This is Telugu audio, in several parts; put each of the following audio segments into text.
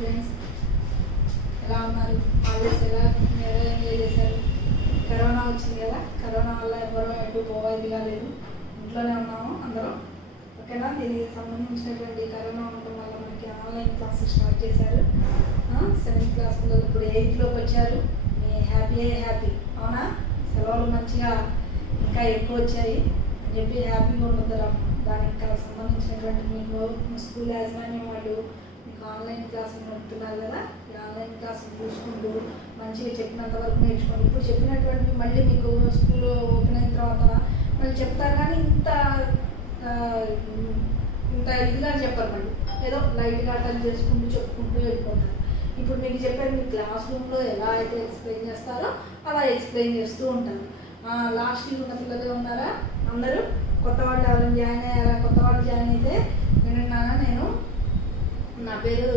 స్టూడెంట్స్ ఎలా ఉన్నారు? హాలిడేస్ ఎలా ఎంజాయ్ చేశారు? కరోనా వచ్చింది కదా, కరోనా వల్ల ఎవరూ ఎటు పోవాలి కాలేదు, ఇంట్లోనే ఉన్నాము అందరం. ఓకేనా? దీనికి సంబంధించినటువంటి కరోనా ఉండటం వల్ల మనకి ఆన్లైన్ క్లాసెస్ స్టార్ట్ చేశారు. 7th క్లాస్ పిల్లలు ఇప్పుడు 8th వచ్చారు. హ్యాపీ అవునా? సెలవులు మంచిగా ఇంకా ఎక్కువ వచ్చాయి అని చెప్పి హ్యాపీగా ఉండదు. దానికి సంబంధించినటువంటి మీకు స్కూల్ యాజమాన్యం వాళ్ళు మీకు ఆన్లైన్ క్లాసులు నడుపుతున్నారు కదా, ఈ ఆన్లైన్ క్లాసులు చూసుకుంటూ మంచిగా చెప్పినంత వరకు నేర్చుకోండి. ఇప్పుడు చెప్పినటువంటి మళ్ళీ మీకు స్కూల్ ఓపెన్ అయిన తర్వాత మళ్ళీ చెప్తారు, కానీ ఇంత ఇదిగా చెప్పరు. మళ్ళీ ఏదో లైట్గా అటెండ్ చేసుకుంటూ చెప్పుకుంటూ వెళ్ళిపోతారు. ఇప్పుడు మీకు చెప్పేది మీ క్లాస్ రూమ్లో ఎలా అయితే ఎక్స్ప్లెయిన్ చేస్తారో అలా ఎక్స్ప్లెయిన్ చేస్తూ ఉంటారు. లాస్ట్ ఇయర్ ఉన్న పిల్లలు ఉన్నారా? అందరూ కొత్త వాళ్ళు ఎవరైనా జాయిన్ అయ్యారా? కొత్త వాళ్ళు జాయిన్ అయితే విన్నానా? నా పేరు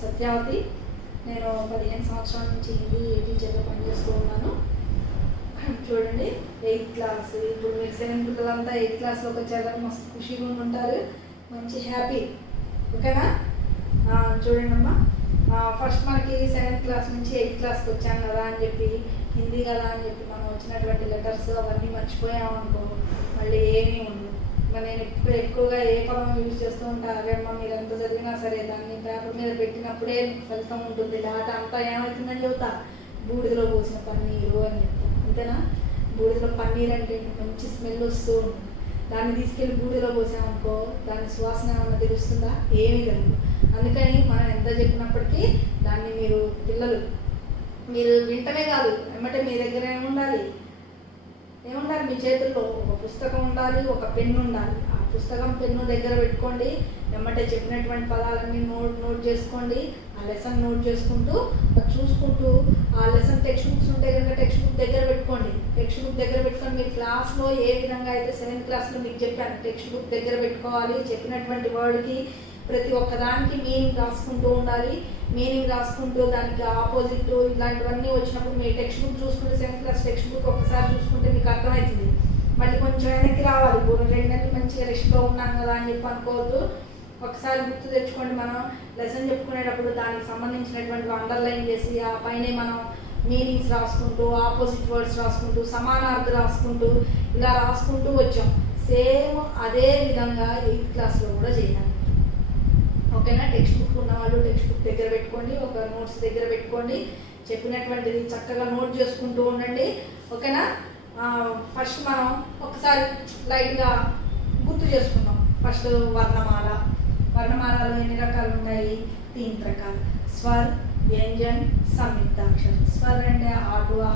సత్యావతి. నేను 15 సంవత్సరాల నుంచి హిందీ టీచర్గా పనిచేస్తూ ఉన్నాను. చూడండి 8th క్లాస్, ఇప్పుడు మీరు 7th పిల్లలంతా 8th క్లాస్లోకి వచ్చారని మస్తు ఖుషిగా ఉంటారు, మంచి హ్యాపీ. ఓకేనా? చూడండి అమ్మా, ఫస్ట్ మనకి 7th క్లాస్ నుంచి 8th క్లాస్కి వచ్చాం కదా అని చెప్పి హిందీ కదా అని చెప్పి మనం వచ్చినటువంటి లెటర్స్ అవన్నీ మర్చిపోయామనుకో మళ్ళీ ఏమీ ఉండదు. మరి నేను ఎక్కువగా ఏ పదం యూజ్ చేస్తూ ఉంటాను, అదేమ్మా మీరు ఎంత చదివినా సరే దాన్ని పేపర్ మీద పెట్టినప్పుడే ఫలితం ఉంటుంది, డేటా అంతా ఏమవుతుందని చెబుతా, బూడిదలో పోసిన పన్నీరు అని చెప్తాను. అంతేనా? బూడిదలో పన్నీర్ అంటే మంచి స్మెల్ వస్తూ ఉంటుంది. దాన్ని తీసుకెళ్ళి బూడిదలో పోసామనుకో దాని సువాసన ఏమన్నా తెలుస్తుందా? ఏమీ తెలియదు. అందుకని మనం ఎంత చెప్పినప్పటికీ దాన్ని పిల్లలు మీరు వింటమే కాదు, ఏమంటే మీ దగ్గర ఏముండాలి? మీ చేతుల్లో ఒక పుస్తకం ఉండాలి, ఒక పెన్ను ఉండాలి. ఆ పుస్తకం పెన్ను దగ్గర పెట్టుకోండి, ఏమంటే చెప్పినటువంటి పదాలన్నీ నోట్ చేసుకోండి. ఆ లెసన్ నోట్ చేసుకుంటూ చూసుకుంటూ ఆ లెసన్ టెక్స్ట్ బుక్స్ ఉంటే కనుక టెక్స్ట్ బుక్ దగ్గర పెట్టుకోండి. టెక్స్ట్ బుక్ దగ్గర పెట్టుకొని మీరు క్లాస్లో ఏ విధంగా అయితే 7th క్లాస్లో మీకు చెప్పాను టెక్స్ట్ బుక్ దగ్గర పెట్టుకోవాలి. చెప్పినటువంటి వర్డ్కి ప్రతి ఒక్కదానికి మీనింగ్ రాసుకుంటూ ఉండాలి. మీనింగ్ రాసుకుంటూ దానికి ఆపోజిట్ ఇలాంటివన్నీ వచ్చినప్పుడు మీ టెక్స్ట్ బుక్ చూసుకుంటే 7th క్లాస్ టెక్స్ట్ బుక్ ఒకసారి చూసుకుంటే మీకు అర్థమవుతుంది. మళ్ళీ కొంచెం వెనక్కి రావాలి. ఇప్పుడు 2 నెలలు మంచిగా రెస్ట్లో ఉన్నాం కదా అని చెప్పి అనుకోవద్దు. ఒకసారి గుర్తు తెచ్చుకోండి. మనం లెసన్ చెప్పుకునేటప్పుడు దానికి సంబంధించినటువంటి అండర్లైన్ చేసి ఆ పైనే మనం మీనింగ్స్ రాసుకుంటూ ఆపోజిట్ వర్డ్స్ రాసుకుంటూ సమానార్థం రాసుకుంటూ ఇలా రాసుకుంటూ వచ్చాం. సేమ్ అదే విధంగా 8th క్లాస్లో కూడా చేయాలి. ఓకేనా? టెక్స్ట్ బుక్ ఉన్న వాళ్ళు టెక్స్ట్ బుక్ దగ్గర పెట్టుకోండి, ఒక నోట్స్ దగ్గర పెట్టుకోండి. చెప్పినటువంటిది చక్కగా నోట్ చేసుకుంటూ ఉండండి. ఓకేనా? ఫస్ట్ మనం ఒకసారి లైట్గా గుర్తు చేసుకుందాం. ఫస్ట్ వర్ణమాలలో ఎన్ని రకాలు ఉంటాయి? 3 రకాలు. స్వర్, వ్యంజన్, సంయుక్తాక్షరం. స్వర్ అంటే ఆటుహ,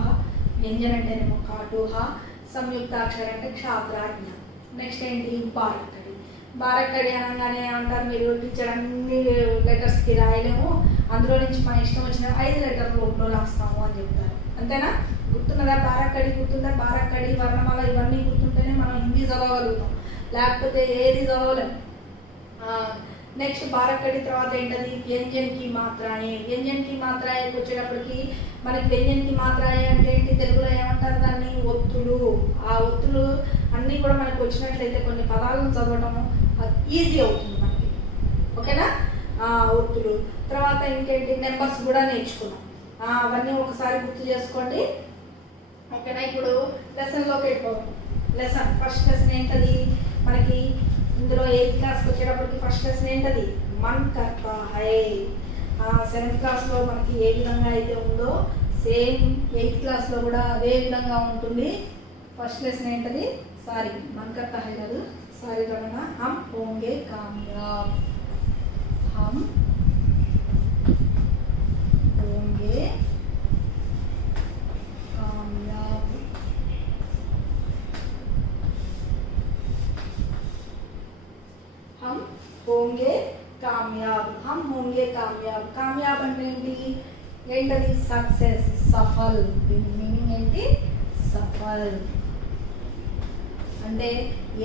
వ్యంజన్ అంటేనేమో కాటుహ, సంయుక్తాక్షరం అంటే క్షాత్రాజ్ఞ. నెక్స్ట్ ఏంటి? బారక్కడి అనగానే ఏమంటారు మీరు? టీచర్ అన్ని లెటర్స్కి రాయలేము, అందులో నుంచి మన ఇష్టం వచ్చిన 5 లెటర్లు ఒకటో రాస్తాము అని చెప్తారు. అంతేనా? గుర్తున్నదా? బారక్కడి గుర్తుందా? బారక్కడి, వర్ణమాల ఇవన్నీ గుర్తుంటేనే మనం హిందీ చదవగలుగుతాం, లేకపోతే ఏది చదవలేము. నెక్స్ట్ బారక్కడి తర్వాత ఏంటది? వ్యంజన్కి మాత్రాయే. వ్యంజన్కి మాత్రాయకి వచ్చేటప్పటికి మనకి వ్యంజన్కి మాత్రాయే అంటే ఏంటి? తెలుగులో ఏమంటారు దాన్ని? ఒత్తులు. ఆ ఒత్తులు అన్నీ కూడా మనకు వచ్చినట్లయితే కొన్ని పదాలను చదవటము ఈజీ అవుతుంది మనకి. ఓకేనా? ఒత్తులు తర్వాత ఇంకేంటి? నెంబర్స్ కూడా నేర్చుకున్నాం. అవన్నీ ఒకసారి గుర్తు చేసుకోండి. ఓకేనా? ఇప్పుడు లెసన్లోకి వెళ్ళిపోవాలి. ఫస్ట్ లెసన్ ఏంటది మనకి? ఇందులో 8th క్లాస్కి వచ్చేటప్పటికి ఫస్ట్ లెసన్ ఏంటది? మన్ కర్తా హై. 7th క్లాస్లో మనకి ఏ విధంగా అయితే ఉందో సేమ్ 8th క్లాస్లో కూడా అదే విధంగా ఉంటుంది. ఫస్ట్ లెసన్ ఏంటది? మన్ కర్తా హై కాదు, రమణ. హమ్ హోంగే కామయాబ్. హమ్ హోంగే కామయాబ్. हम होंगे कामयाब. కామయాబ్ అంటే ఏంటది? సక్సెస్, సఫల్. దీని మీనింగ్ ఏంటి? సఫల్ అంటే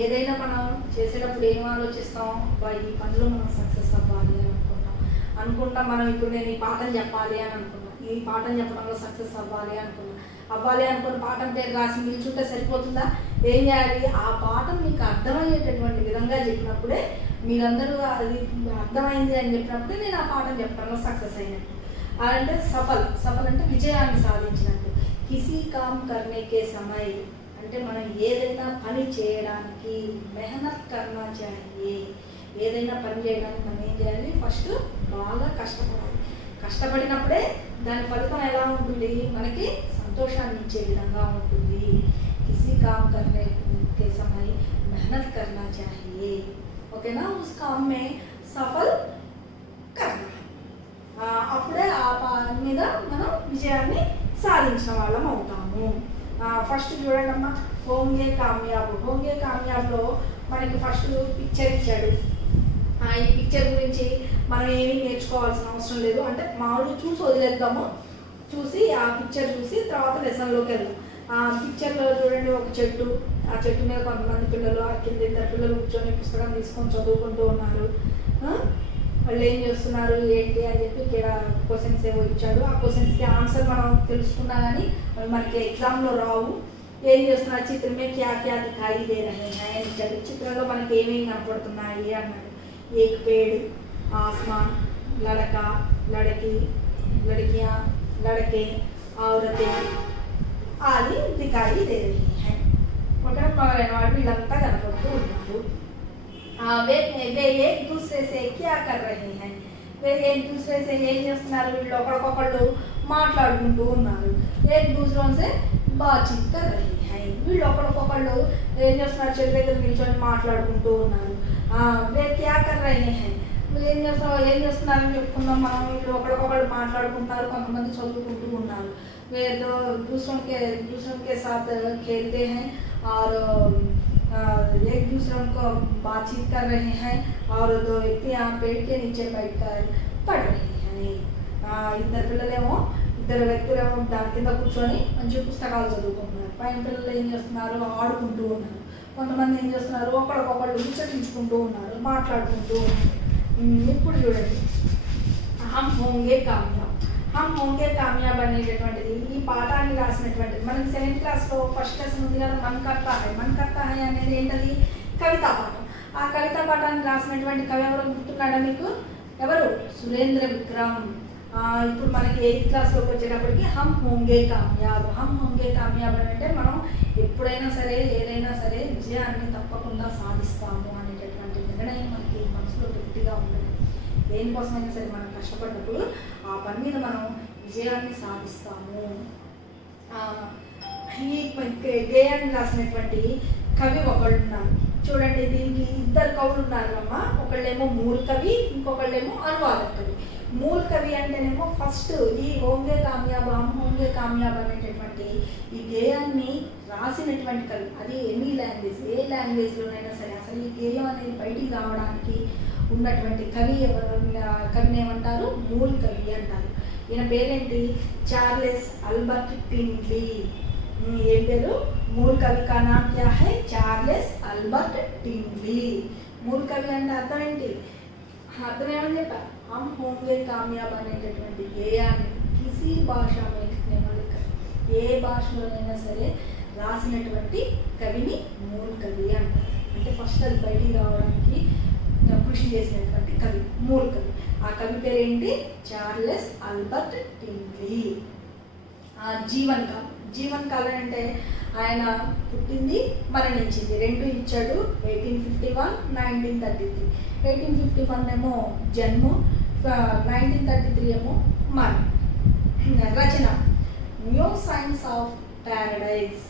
ఏదైనా మనం చేసేటప్పుడు ఏం ఆలోచిస్తాం? ఈ పనిలో మనం సక్సెస్ అవ్వాలి అని అనుకుంటాం. మనం ఇప్పుడు నేను ఈ పాఠం చెప్పాలి అని అనుకున్నాం, ఈ పాఠం చెప్పడంలో సక్సెస్ అవ్వాలి అనుకుని పాఠం పేరు రాసి నిల్చుంటే సరిపోతుందా? ఏం చేయాలి? ఆ పాఠం మీకు అర్థమయ్యేటటువంటి విధంగా చెప్పినప్పుడే మీరందరూ అది అర్థమైంది అని చెప్పినప్పుడు నేను ఆ పాఠం చెప్పడంలో సక్సెస్ అయినట్టు. అంటే సఫల్ అంటే విజయాన్ని సాధించినట్టు. కిసి కామ్ కర్నేకే సమయ్ అంటే మనం ఏదైనా పని చేయడానికి మెహనత్ కర్నా చాహియే. ఏదైనా పని చేయడానికి మనం ఏం చేయాలి, ఫస్ట్ బాగా కష్టపడాలి. కష్టపడినప్పుడే దాని ఫలితం ఎలా ఉంటుంది, మనకి సంతోషాన్ని ఇచ్చే విధంగా ఉంటుంది. కిసి కామ్ కర్నే కే సమయ్ మెహనత్ కర్నా చాహియే. ఓకేనా, ఉస్ కామ్ మే సఫల్ కర్నా. అప్పుడే ఆ పని మీద మనం విజయాన్ని సాధించిన వాళ్ళం అవుతాము. ఫస్ట్ చూడండి అమ్మా, హోంగే కామ్యాబ్లో మనకి ఫస్ట్ పిక్చర్ ఇచ్చాడు. ఈ పిక్చర్ గురించి మనం ఏమీ నేర్చుకోవాల్సిన అవసరం లేదు, అంటే మామూలు చూసి వదిలేద్దాము. చూసి ఆ పిక్చర్ చూసి తర్వాత లెసన్లోకి వెళ్దాం. ఆ పిక్చర్లో చూడండి, ఒక చెట్టు, ఆ చెట్టు మీద కొంతమంది పిల్లలు, ఆ కింద 2 పిల్లలు కూర్చొని పుస్తకం తీసుకొని చదువుకుంటూ ఉన్నారు. వాళ్ళు ఏం చేస్తున్నారు ఏంటి అని చెప్పి ఇక్కడ క్వశ్చన్స్ ఏవో ఇచ్చాడు. ఆ క్వశ్చన్స్కి ఆన్సర్ మనం తెలుసుకున్నా కానీ మనకి ఎగ్జామ్లో రావు. ఏం చేస్తున్నారు, చిత్రమే క్యా క్యా దిఖాయి దే రహే హై అని ఇచ్చాడు. చిత్రంలో మనకి ఏమేమి కనపడుతున్నాయి అన్నాడు. ఏక్ పేడ్, ఆస్మాన్, లడక, లడకి, లड़कियां, लड़के, औरतें ఆది దిఖాయి దే రహీ హై. ఓకే, మొదలైన వాళ్ళు వీళ్ళంతా కనపడుతూ ఉన్నారు. वे एक दूसरे से क्या कर रहे हैं. वे एक दूसरे से ఏం చేస్తున్నారు, వీళ్ళు ఒకరికొకళ్ళు మాట్లాడుకుంటూ ఉన్నారు. एक दूसरों से बातचीत कर रहे हैं. వీళ్ళు ఒకరికొకళ్ళు ఏం చేస్తున్నారు, చెట్టు దగ్గర నిల్చొని మాట్లాడుకుంటూ ఉన్నారు. वे क्या कर रहे हैं, ఏం చేస్తున్నారని చెప్పుకుందాం మనం. వీళ్ళు ఒకరికొకళ్ళు మాట్లాడుకుంటున్నారు, కొంతమంది చదువుకుంటూ ఉన్నారు. वे दूसरों के साथ खेलते हैं और एक दूसरों को बातचीत कर रहे हैं और 2 व्यक्ति यहाँ पेड़ के नीचे बैठकर पढ़ रहे हैं. ఇద్దరు వ్యక్తులేమో దాని కింద కూర్చొని మంచి పుస్తకాలు చదువుకుంటున్నారు. పైన పిల్లలు ఏం చేస్తున్నారు, ఆడుకుంటూ ఉన్నారు. కొంతమంది ఏం చేస్తున్నారు, ఒకరికొకళ్ళు ముచ్చటించుకుంటూ ఉన్నారు, మాట్లాడుకుంటూ ఉన్నారు. ఇప్పుడు చూడండి, హమ్ హోంగే కామ్యాబ్ అనేటటువంటిది ఈ పాఠాన్ని రాసినటువంటిది మనకి 7th క్లాస్లో ఫస్ట్ లెసన్ ఉంది కదా, మన్ కర్తా హై అనేది ఏంటది, కవితా పాఠం. ఆ కవితా పాఠాన్ని రాసినటువంటి కవి ఎవరు గుర్తున్నాడా మీకు, ఎవరు, సురేంద్ర విక్రమ్. ఇప్పుడు మనకి 8th క్లాస్లోకి వచ్చేటప్పటికి హమ్ హోంగే కామ్యాబ్ అని అంటే మనం ఎప్పుడైనా సరే ఏదైనా సరే విజయాన్ని తప్పకుండా సాధిస్తాము అనేటటువంటి నిర్ణయం మనకి మనసులో గట్టిగా ఉంటుంది. దేనికోసమైనా సరే మనం కష్టపడినప్పుడు ఆ పని మీద మనం విజయాన్ని సాధిస్తాము. ఈ గేయాన్ని రాసినటువంటి కవి ఒకళ్ళు ఉన్నారు. చూడండి, దీనికి 2 కవులు ఉన్నారు అమ్మ. ఒకళ్ళేమో మూల కవి, ఇంకొకళ్ళేమో అనువాద కవి. మూల కవి అంటేనేమో ఫస్ట్ ఈ హోంగే కామ్యాబ్ అనేటటువంటి ఈ గేయాన్ని రాసినటువంటి కవి. అది ఎనీ లాంగ్వేజ్, ఏ లాంగ్వేజ్లోనైనా సరే అసలు ఈ గేయం అనేది బయటికి రావడానికి ఉన్నటువంటి కవిని ఏమంటారు, మూల కవి అంటారు. ఈయన పేరేంటి, చార్లెస్ అల్బర్ట్ టిండ్లీ. ఏం పేరు, మూల కవి కా నామ్ క్యా హై, చార్లెస్ అల్బర్ట్ టిండ్లీ. మూల కవి అంటే అర్థం ఏంటి, అర్థం ఏమని చెప్పా, హమ్ హోంగే కామ్యాబ్ అనేటటువంటి గేయాన్ని కిసి భాష ఏ భాషలోనైనా సరే రాసినటువంటి కవిని మూల కవి అంటారు. అంటే ఫస్ట్ అది బయటికి రావడానికి కృషి చేసినటువంటి కవి మూల కవి. ఆ కవి పేరేంటి, చార్లెస్ అల్బర్ట్ టిండ్లీ. జీవన్ కాలం అంటే ఆయన పుట్టింది మరణించింది 2 ఇచ్చాడు. 1851, 1933. 1851 ఏమో జన్మ, 1933 ఏమో మరణం. రచన న్యూ సైన్స్ ఆఫ్ ప్యారడైజ్.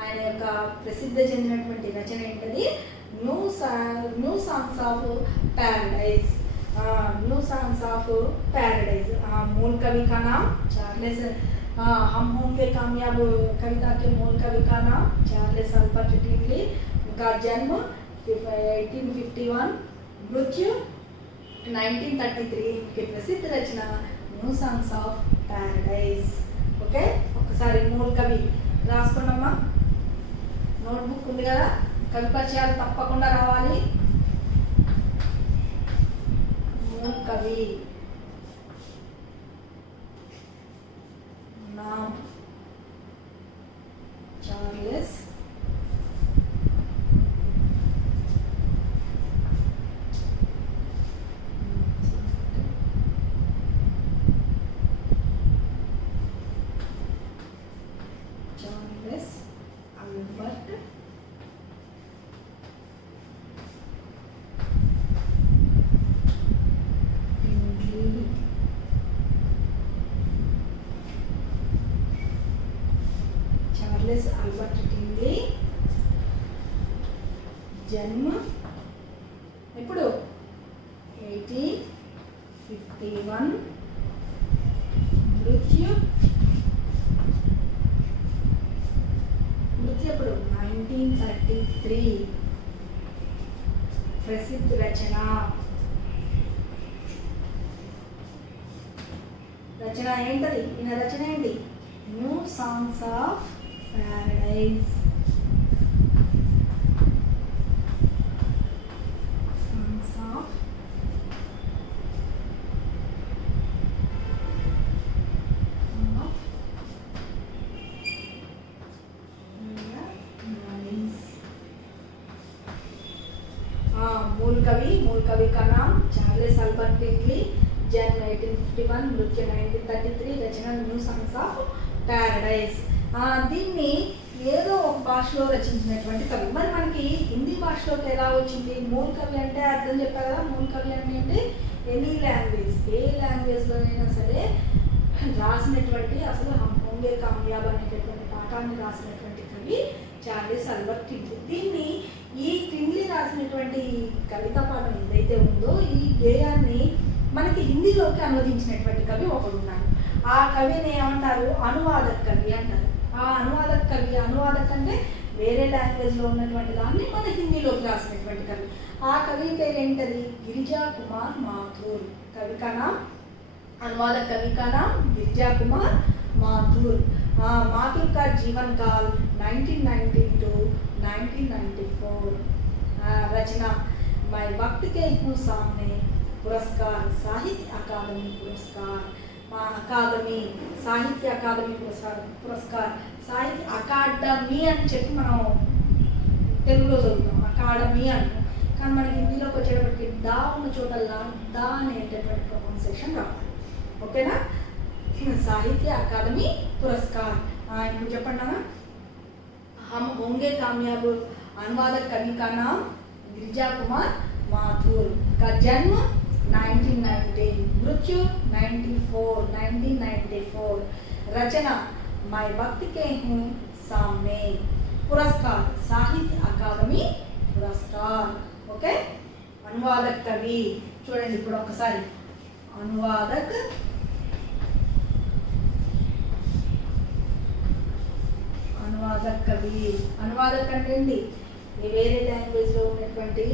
ఆయన యొక్క ప్రసిద్ధి చెందినటువంటి రచన ఏంటది, న్యూ సాంగ్స్ ఆఫ్ ప్యారడైజ్. मूल कवि का नाम चार्लेस, हम होंगे कामयाब कविता के मूल कवि का नाम चार्लेस अल्बर्ट टिंडली. उनका जन्म 1851, मृत्यु 1933. उनके प्रसिद्ध रचना new songs of paradise. Okay, ఒకసారి మూల కవి రాసుకున్నామా, నోట్బుక్ ఉంది కదా, కవి పరిచయాలు తప్పకుండా రావాలి. मूल कवि नाम चार्लेस अल्बर्ट टिंगली जन्म ఇప్పుడు 1851 మృత్యు ఎప్పుడు 1933 ప్రసిద్ధ రచన ఏంటది ఈయన రచన ఏంటి న్యూ సాంగ్స్ ఆఫ్ ప్యారడైజ్ मूल कवि का नाम चार्ल्स अल्बर्ट टिंगली जन्म 1851 मृत्यु 1933 रचना न्यू सांग्स ఆఫ్ ప్యారడైజ్ దీన్ని ఏదో ఒక భాషలో రచించినటువంటి కవి మరి మనకి హిందీ భాషలోకి ఎలా వచ్చింది మూల కవి అంటే అర్థం చెప్పారు కదా మూల కవి అంటే ఎనీ లాంగ్వేజ్ ఏ లాంగ్వేజ్లోనైనా సరే రాసినటువంటి అసలు హమ్ హోంగే కామయాబ్ అనేటటువంటి పాఠాన్ని రాసినటువంటి కవి చార్లెస్ అల్బర్ట్ టింగ్లీ దీన్ని ఈ టింగ్లీ రాసినటువంటి కవితా పాఠం ఏదైతే ఉందో ఈ గేయాన్ని మనకి హిందీలోకి అనువదించినటువంటి కవి ఒకడు ఉన్నాడు ఆ కవిని ఏమంటారు అనువాదక కవి అంటారు ఆ అనువాదక అంటే వేరే లాంగ్వేజ్లో ఉన్నటువంటి దాన్ని మన హిందీలోకి రాసినటువంటి కవి ఆ కవి పేరు ఏంటది గిరిజా కుమార్ మాథూర్ కవి కా నామ్ अनुवादक कवि का नाम गिरिजा कुमार माथुर माथुर का जीवन काल 1990 to 1994 रचना मैं वक्त के हूँ सामने पुरस्कार साहित्य अकादमी पुरस्कार अकादमी साहित्य अकादमी पुरस्कार साहित्य अकादमी అని చెప్పి మనం తెలుగులో చదువుతాం అకాడమీ అంటాం కానీ మన హిందీలోకి వచ్చేటప్పటికి దా ఉన్న చోట దా అనేటటువంటి ప్రొనౌన్సియేషన్ రావాలి ఓకేనా साहित्य अकादमी पुरस्कार ఇప్పుడు చెప్పండి हम होंगे कामयाब अनुवादक कवि का नाम गिरिजा कुमार माथुर का जन्म 1919 मृत्यु 1994 रचना मैं वक्त के हूँ सामने पुरस्कार साहित्य अकादमी पुरस्कार ओके अनुवादक कवि చూడండి ఇప్పుడు ఒకసారి अनुवादक कवि अनुवादक అంటే ఏంటి వేరే లాంగ్వేజ్లో ఉన్నటువంటి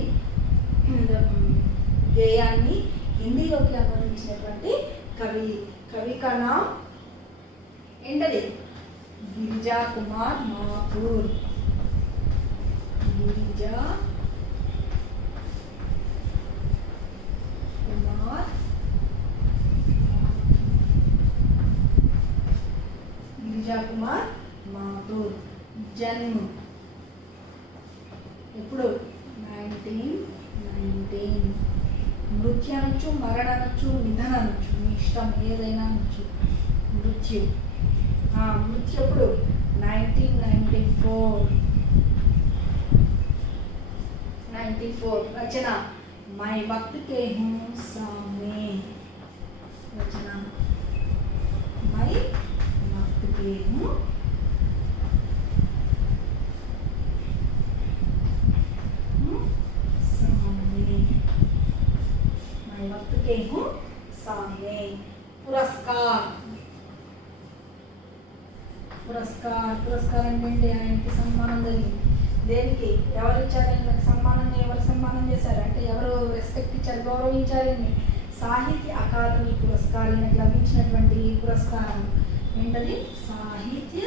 గేయాన్ని హిందీలోకి అనువదించినటువంటి కవి కా నామ్ ఏంటది గిరిజా కుమార్ మాథూర్ గిరిజా కుమార్ గిరిజా కుమార్ మాథూర్ జన్మ ఇప్పుడు 1919 మృత్యు అనొచ్చు మరణ అనొచ్చు నిధన అనొచ్చు మీ ఇష్టం ఏదైనా అనొచ్చు మృత్యు ఎప్పుడు 1994 రచన मैं वक्त के हूँ सामने रचना मैं वक्त के हूँ सामने मैं वक्त के हूँ सामने పురస్కారం అంటే ఆయనకి సన్మానం జరిగింది దేనికి ఎవరు ఇచ్చారు ఆయనకి సన్మానం ఎవరు సన్మానం చేశారు అంటే ఎవరు రెస్పెక్ట్ ఇచ్చారు గౌరవించారని సాహిత్య అకాదమీ పురస్కారానికి లభించినటువంటి పురస్కారం ఏంటది సాహిత్య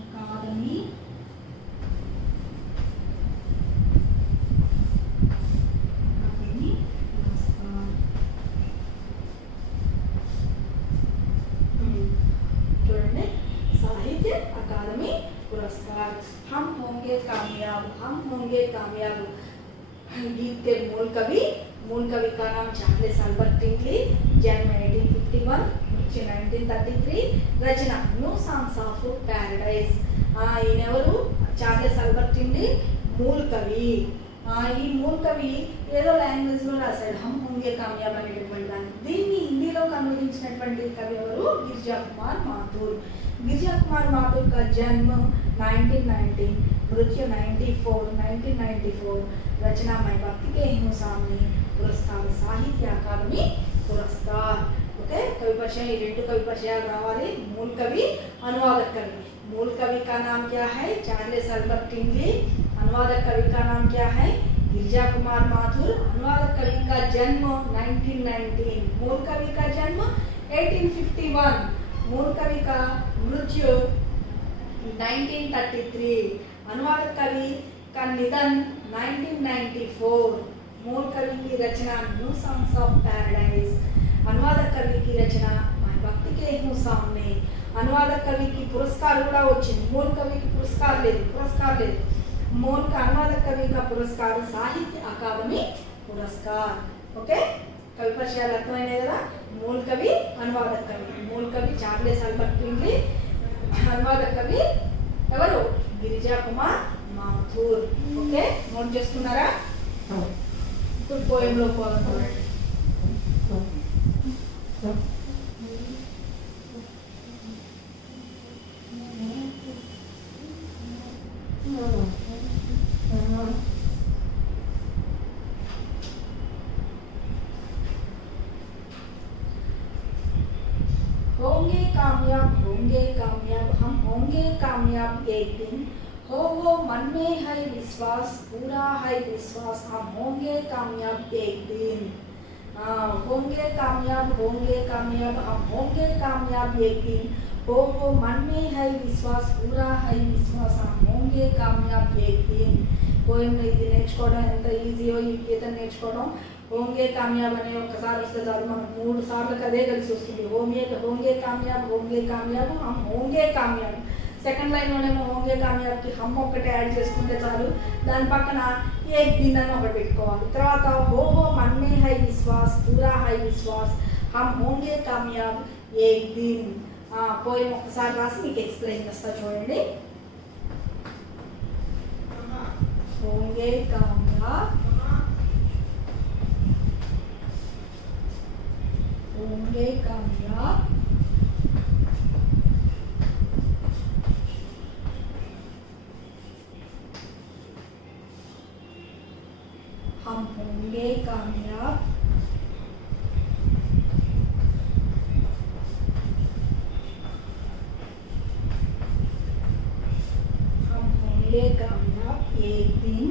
అకాదమీ हम होंगे कामयाब गीत के मूल कवि का नाम चार्ल्स अल्बर्ट टिंगली जन्म 1851 मृत्यु 1933 रचना न्यू साग्स ऑफ पैराडाइज ఈయనెవరు చార్లెస్ అల్బర్ట్ టింగ్లీ మూల కవి ఈ మూల కవి ఏదో లాంగ్వేజ్లో రాశాడు హమ్ హోంగే కామయాబ్ అనేటటువంటి దాన్ని దీన్ని హిందీలోకి అనువదించినటువంటి కవి ఎవరు గిరిజా కుమార్ మాథూర్ गिरिजा कुमार माथुर का जन्म 1919, मृत्यु 1994, रचना मैं भक्ति के हूँ सामने, पुरस्कार साहित्य अकादमी पुरस्कार। ओके, कवि परिचय ये రెండు कवि परिचयाలు రావాలి। मूल कवि, अनुवादक कवि। मूल कवि का नाम क्या है? Charles Albert kingly. अनुवादक कवि का नाम क्या है? गिरिजा कुमार माथुर। अनुवादक कवि का जन्म 1919, मूल कवि का जन्म 1851, मूल कवि का मृत्यु 1933, अनुवादक कवि का निधन 1994, मूल कवि की रचना न्यू सॉन्ग्स ऑफ पैराडाइज, अनुवादक कवि की रचना मैं भक्ति के हूँ सामने। अनुवादक कवि की पुरस्कार కూడా వచ్చింది, मूल कवि की पुरस्कार లేదు, मूल का अनुवादक कवि का पुरस्कार साहित्य अकादमी पुरस्कार। ओके, कवि परिचयाలు అర్థమైనాయి కదా। मूल कवि, अनुवादक कवि। मूल कवि चार्ल्स अल्बर्ट किंगली, अनुवादक कवि ఎవరు? గిరిజా కుమార్ మాథుర్। ఓకే, నోట్ చేసుకున్నారా? ఇప్పుడు పోయంలో పోదాం। होंगे कामयाब हम होंगे कामयाब एक दिन, हो मन में है विश्वास, पूरा है विश्वास, हम होंगे कामयाब एक दिन। होंगे कामयाब हम होंगे कामयाब एक दिन, हो मन में है विश्वास, पूरा है विश्वास, हम होंगे कामयाब एक दिन। పోయిన ఇది నేర్చుకోవడం ఎంత ఈజీయో ఈ గీతం నేర్చుకోవడం। होंगे कामयाब అనే ఒకసారి వస్తే చాలు, మనం 3 సార్లు అదే కలిసి వస్తుంది। होंगे कामयाब हम होंगे कामयाब। సెకండ్ లైన్లోనేమో होंगे कामयाब కి हम ఒకటి యాడ్ చేసుకుంటే చాలు, దాని పక్కన एक दिन అని ఒకటి పెట్టుకోవాలి। తర్వాత हो मन में है विश्वास, पूरा है विश्वास, हम होंगे कामयाब एक दिन। పోయి ఒకసారి రాసి మీకు ఎక్స్ప్లెయిన్ చేస్తా చూడండి। होंगे कामयाब होंगे कामयाब हम होंगे कामयाब हम होंगे कामयाब एक दिन।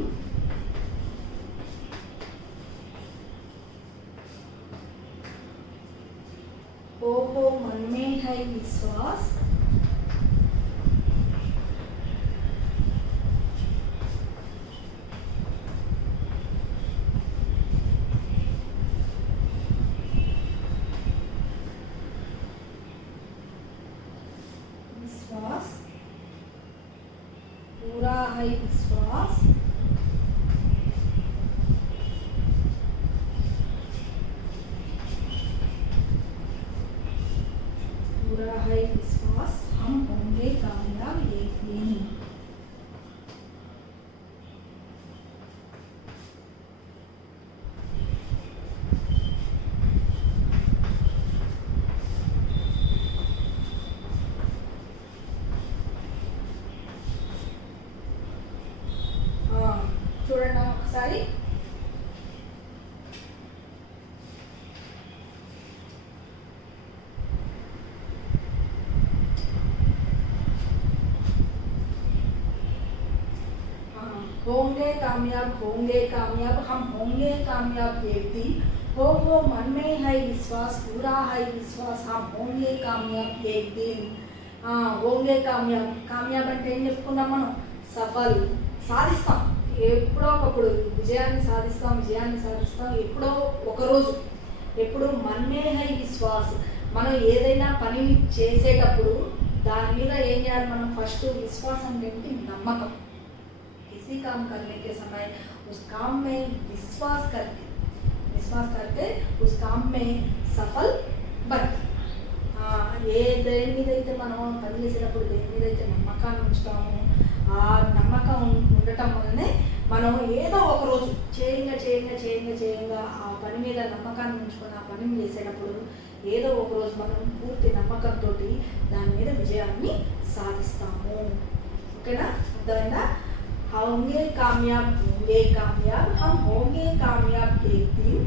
हो मन में है विश्वास, पूरा है विश्वास, पूरा है विश्वास, हम होंगे कामयाब एक दिन। చూడండి ఒకసారి। होंगे कामयाब हम होंगे कामयाब एक दिन, हो मन में है विश्वास, पूरा है विश्वास, हम होंगे कामयाब एक दिन। होंगे कामयाब, कामयाब అంటే ఏం చెప్పుకున్నాం మనం? సఫల్, సాధిస్తాం, ఎప్పుడో ఒకప్పుడు విజయాన్ని సాధిస్తాం ఎప్పుడో ఒకరోజు। ఎప్పుడు మన్మే హై విశ్వాస్, మనం ఏదైనా పని చేసేటప్పుడు దాని మీద ఏం చేయాలి మనం? ఫస్ట్ విశ్వాసం అంటే నమ్మకం। किसी काम करने के समय उस काम में विश्वास करके उस काम में सफल बन। ఏ దేని మీద అయితే మనం పని చేసేటప్పుడు దేని మీద అయితే నమ్మకాన్ని ఉంచుతామో ఆ నమ్మకం ఉండటం వల్లనే మనం ఏదో ఒక రోజు చేయంగా ఆ పని మీద నమ్మకాన్ని ఉంచుకొని ఆ పని చేసేటప్పుడు ఏదో ఒక రోజు మనం పూర్తి నమ్మకంతో దాని మీద విజయాన్ని సాధిస్తాము. ఓకేనా? అర్థమైందా? होंगे कामयाब हम होंगे कामयाब एक दिन,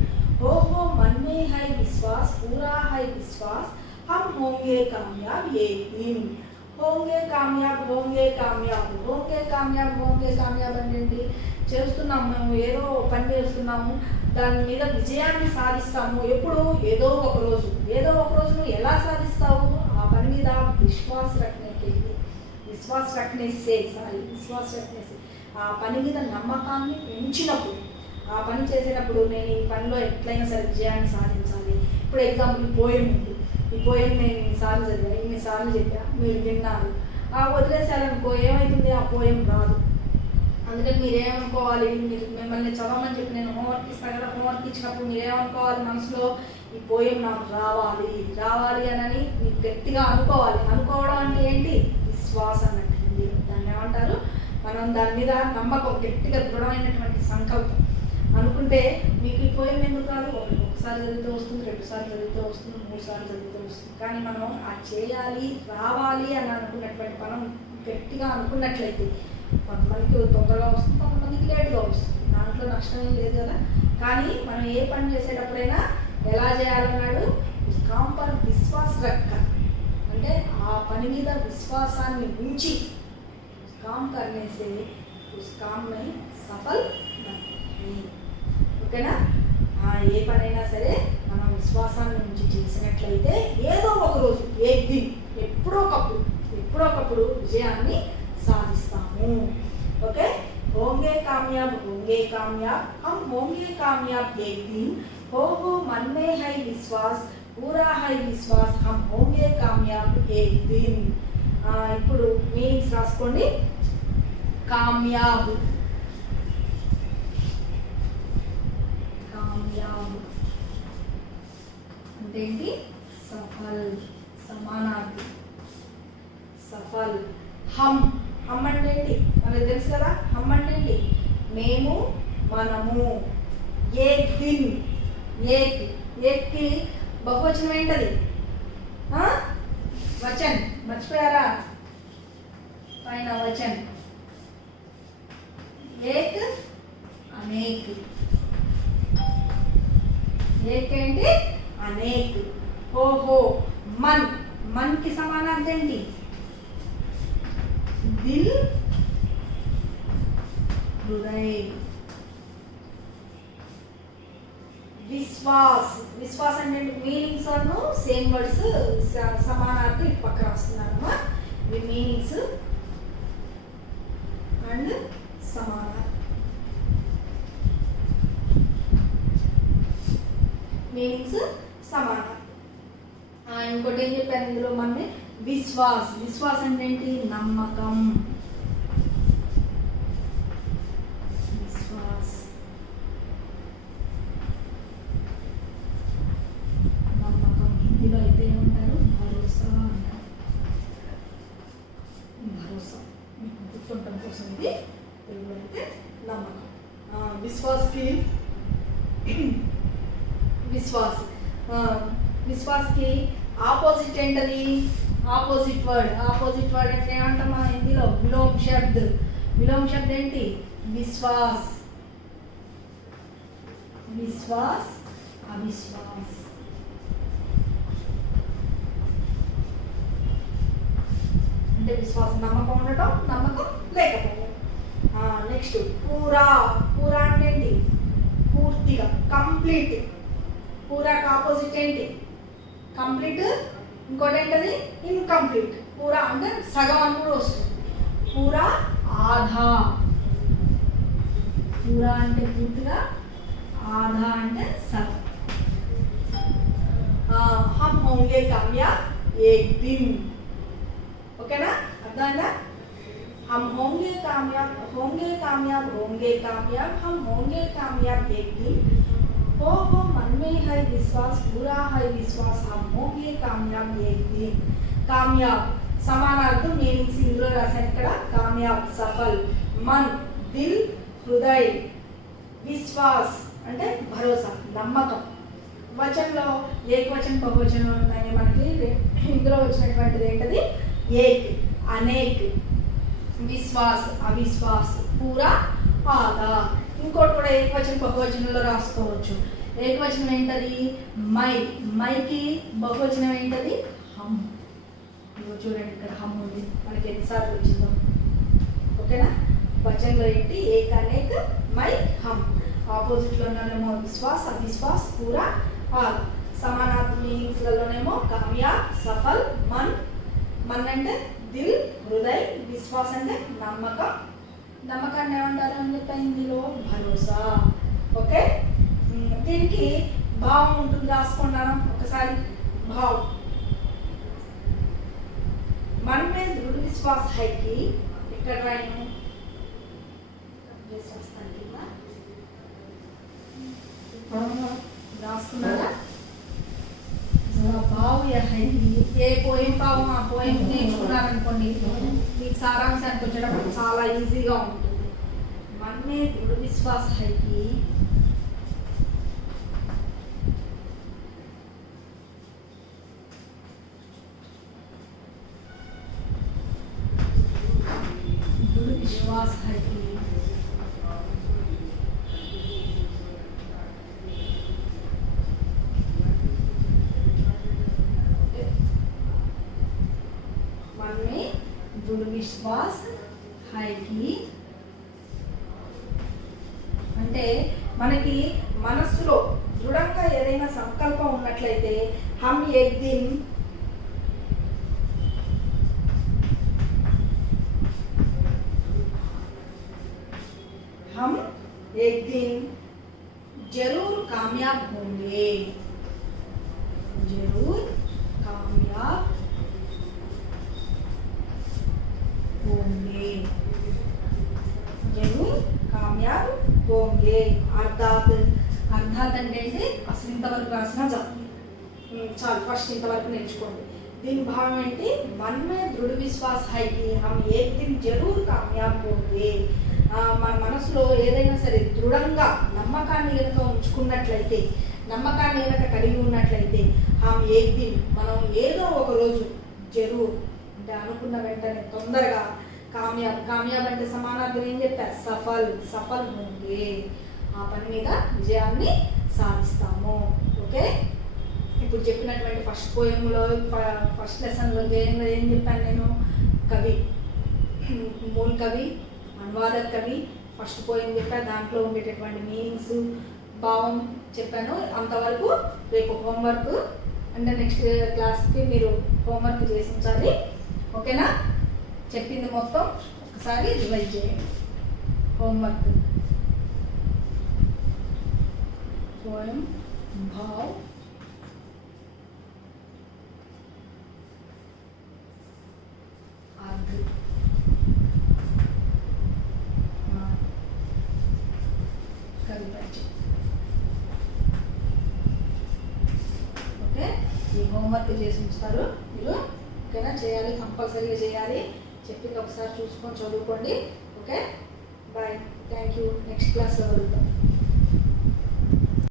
हो मन में है विश्वास, पूरा है विश्वास, हम होंगे कामयाब एक दिन. होंगे कामयाब అంటే చేస్తున్నాము, మేము ఏదో పని చేస్తున్నాము, దాని మీద విజయాన్ని సాధిస్తాము. ఎప్పుడు? ఏదో ఒక రోజు నువ్వు ఎలా సాధిస్తావు? ఆ పని మీద విశ్వాస రఖనే సే ఆ పని మీద నమ్మకాన్ని పెంచినప్పుడు, ఆ పని చేసేటప్పుడు నేను ఈ పనిలో ఎట్లయినా సరే విజయాన్ని సాధించాలి. ఇప్పుడు ఎగ్జాంపుల్ ఈ పోయం ఉంది, ఈ పోయం నేను ఇన్నిసార్లు చదివా, ఇన్నిసార్లు చెప్పా, మీరు విన్నారు, వదిలేసారనుకో ఏమవుతుంది? ఆ పోయం రాదు. అందుకని మీరేమనుకోవాలి? మిమ్మల్ని చదవమని చెప్పి నేను హోంవర్క్ ఇస్తాను కదా, హోంవర్క్ ఇచ్చినప్పుడు మీరేమనుకోవాలి? మనసులో ఈ పోయం నాకు రావాలి అని మీరు గట్టిగా అనుకోవాలి. అనుకోవడం అంటే ఏంటి? విశ్వాసం అన్నట్టు. దాన్ని ఏమంటారు? మనం దాని మీద నమ్మకం, గట్టిగా దృఢమైనటువంటి సంకల్పం అనుకుంటే మీకు ఈ పోయం ఎందుకు రాదు? ఒకసారి చదివితే వస్తుంది, 2 సార్లు చదివితే వస్తుంది, 3 సార్లు చదివితే వస్తుంది. కానీ మనం ఆ చేయాలి, రావాలి అని అనుకున్నటువంటి మనం గట్టిగా అనుకున్నట్లయితే కొంతమందికి తొందరగా వస్తుంది, కొంతమందికి లేట్గా వస్తుంది. దాంట్లో నష్టం ఏం లేదు కదా. కానీ మనం ఏ పని చేసేటప్పుడైనా ఎలా చేయాలన్నాడు? ఉస్కాం పర్ విశ్వాస్ రక్క, అంటే ఆ పని మీద విశ్వాసాన్ని ఉంచి काम करने से उस काम में सफल बनते. ఓకేనా? ఏ పనైనా సరే మనం విశ్వాసాన్ని నుంచి చేసినట్లయితే ఏదో ఒక రోజు ఎప్పుడో ఒకప్పుడు విజయాన్ని సాధిస్తాము. ఓకే? होंगे कामयाब हम होंगे कामयाब एक दिन, हो मन में है विश्वास, पूरा है विश्वास, हम होंगे कामयाब एक दिन. ఇప్పుడు మీనింగ్స్ రాసుకోండి. కామ్యాబ్ అంటే ఏంటి? సఫల్, సమానార్థి, సఫల్. హమ్ అంటే ఏంటి? మనకు తెలుసు కదా. హమ్ అంటే ఏంటి? మేము, మనము. ఏక్ దిన్, ఏక్కి బహువచనం ఏంటది? వచన్, మర్చిపోయారా? పైన వచన్. ఏక్ అనేక్. ఏక్ ఏంటి? అనేక్. ఓహో మన్ కి సమానార్థం ఏంటి? దిల్, హృదయ. విశ్వాస్ అంటే మీనింగ్స్ అను సేమ్ వర్డ్స్, సమానార్థం ఇటు పక్క రాస్తున్నానమ్మా. ఇవి మీనింగ్స్ అండ్ సమానార్థం. మీనింగ్స్ సమానార్థం. ఇంకోటి ఏం చెప్పాను ఇందులో? మన విశ్వాస్ అంటే ఏంటి? నమ్మకం. హిందీలో అయితే ఏమంటారు? భరోసా అంటారు. భరోసా మీకు గుర్తుండటం కోసం ఇది. తెలుగులో అయితే నమ్మకం. విశ్వాస్కి ఆపోజిట్ ఏంటది? ఆపోజిట్ వర్డ్ అంటే ఏమంటాం మన హిందీలో? విలోమ్ శబ్ద్ ఏంటి? విశ్వాస్, అవిశ్వాస్. అంటే విశ్వాసం నమ్మకం ఉండటం, నమ్మకం లేకపోవడం. నెక్స్ట్ పూరా అంటే ఏంటి? పూర్తిగా, కంప్లీట్. పూరాకి ఆపోజిట్ ఏంటి? కంప్లీట్. ఇంకోటి ఏంటది? ఇన్కంప్లీట్. పూరా అంటే సగం అని కూడా వస్తుంది. పూరా ఆధా. పూరా అంటే పూర్తిగా, ఆధా అంటే సగం. హమ్ హోంగే కామయాబ్ ఏక్ దిన్. ఓకేనా? అర్థమైందా? हम होंगे कामयाब हम होंगे कामयाब एक दिन, हो मन में है विश्वास, पूरा है विश्वास, हम होंगे कामयाब एक दिन. कामयाब సమానార్థం మీనింగ్స్ ఇందులో రాశాను ఇక్కడ. కామయాబ్ సఫల్, మన్ దిల్ హృదయ్, విశ్వాస్ అంటే భరోసా, నమ్మకం. వచనంలో ఏకవచనం బహువచనం ఉన్నాయి మనకి. ఇందులో వచ్చినటువంటిది ఏంటది? ఏక్, అనేక్, విశ్వాస్, అవిశ్వాస్, పూరా, ఆదా. ఇంకోటి కూడా ఏకవచనం బహువచనంలో రాసుకోవచ్చు. ఏకవచనం ఏంటది? మై. మైకి బహువచనం ఏంటది? హమ్. ఇదిగో చూడండి ఇక్కడ హమ్ ఉంది, మనకి ఎన్నిసార్లు వచ్చిందో. ఓకేనా? వచనంలో ఏంటి? ఏక్, అనేక్, మై, హమ్. ఆపోజిట్లో ఉన్ననేమో విశ్వాస్, అవిశ్వాస్, పూరా, ఆదా. సమానార్థ మీనింగ్స్లలోనేమో కామ్యాబ్, సఫల్, మన్. మన్ అంటే దిల్, హృదయ్. విశ్వాస్ అంటే నమ్మకం. నమ్మకాన్ని ఏమంటారు అని చెప్పి హిందీలో? భరోసా. ఓకే, దీనికి భావం ఉంటుంది, రాసుకున్నాను ఒకసారి. భావ్ मन में दृढ़ विश्वास है कि ఇక్కడ రాయను రాసుకున్నారా? భావ్ యహ్ హై కి ఏ పోయం భావం ఆ పోయం నేర్చుకున్నారనుకోండి, మీకు సారాంశానికి వచ్చేటప్పుడు చాలా ఈజీగా ఉంటుంది. मन में दृढ़ विश्वास है कि विश्वास है कि मन में दृढ़ विश्वास है कि అంటే మనకి మనస్సులో దృఢంగా ఏదైనా సంకల్పం ఉన్నట్లయితే हम एक दिन हम एक दिन जरूर कामयाब होंगे, जरूर कामयाब होंगे, जरूर कामयाब होंगे. అర్థాత్. అర్థాత్ అంటే అసలు ఇంతవరకు రాసినా చాలు, ఫస్ట్ ఇంతవరకు నేర్చుకోండి. దీని భావం ఏంటి? मन में दृढ़ विश्वास है कि हम एक दिन जरूर कामयाब होंगे. మన మనసులో ఏదైనా సరే దృఢంగా నమ్మకాన్ని కనుక ఉంచుకున్నట్లయితే, నమ్మకాన్ని కనుక కలిగి ఉన్నట్లయితే, हम एक दिन మనం ఏదో ఒక రోజు జరూర్ అంటే అనుకున్న వెంటనే తొందరగా కామయాబ్. కామయాబ్ అంటే సమానార్థం ఏం చెప్పా? సఫల్. సఫల్ హోంగే, ఆ పని మీద విజయాన్ని సాధిస్తాము. ఓకే, ఇప్పుడు చెప్పినటువంటి ఫస్ట్ పోయంలో ఫస్ట్ లెసన్లో ఏం చెప్పాను నేను? కవి, మూల కవి, అనువాదక కవి, ఫస్ట్ పోయం చెప్పా. దాంట్లో ఉండేటటువంటి మీనింగ్స్, భావం చెప్పాను. అంతవరకు రేపు హోంవర్క్ అంటే నెక్స్ట్ క్లాస్కి మీరు హోంవర్క్ చేసి ఉంచాలి. ఓకేనా? చెప్పింది మొత్తం ఒకసారి రివైజ్ చేయండి. होमवर्क पोएम भाव अर्ध कविता ఓకే ఈ హోంవర్క్ చేసి ఉంచుతారు మీరు ఓకేనా చేయాలి కంపల్సరీగా చేయాలి చెప్పింది ఒకసారి చూసుకొని చదువుకోండి okay bye thank you next క్లాస్లో కలుద్దాం